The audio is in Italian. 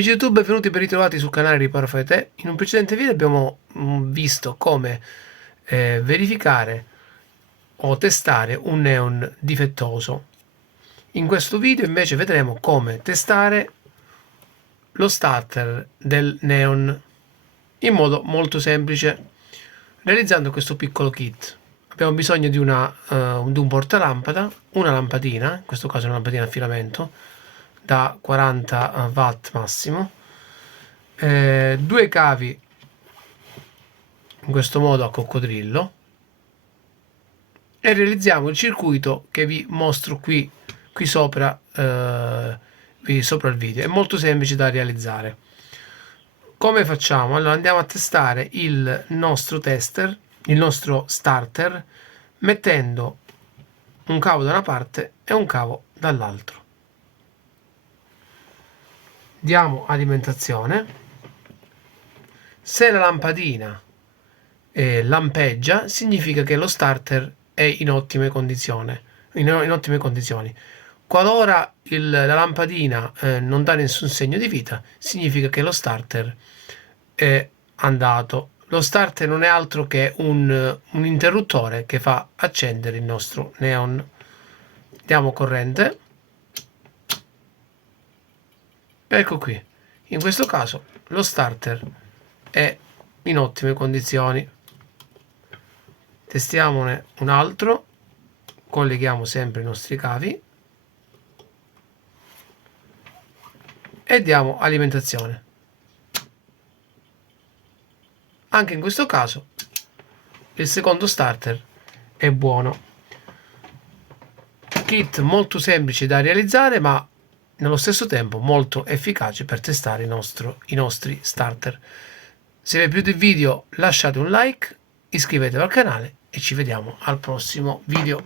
Amici YouTube, benvenuti e ben ritrovati sul canale Riparo Fai Te. In un precedente video abbiamo visto come verificare o testare un neon difettoso. In questo video invece vedremo come testare lo starter del neon in modo molto semplice, realizzando questo piccolo kit. Abbiamo bisogno di un portalampada, una lampadina, in questo caso una lampadina a filamento da 40 watt massimo, due cavi in questo modo a coccodrillo, e realizziamo il circuito che vi mostro qui sopra, sopra il video. È molto semplice da realizzare. Come facciamo? Allora andiamo a testare il nostro tester, il nostro starter, mettendo un cavo da una parte e un cavo dall'altro. Diamo alimentazione. Se la lampadina lampeggia, significa che lo starter è in ottime condizioni. Qualora la lampadina non dà nessun segno di vita, significa che lo starter è andato. Lo starter non è altro che un interruttore che fa accendere il nostro neon. Diamo corrente. Ecco qui, in questo caso lo starter è in ottime condizioni. Testiamone un altro, colleghiamo sempre i nostri cavi e diamo alimentazione. Anche in questo caso il secondo starter è buono. Kit molto semplice da realizzare, ma nello stesso tempo molto efficace per testare i nostri starter. Se vi è piaciuto il video lasciate un like, iscrivetevi al canale e ci vediamo al prossimo video.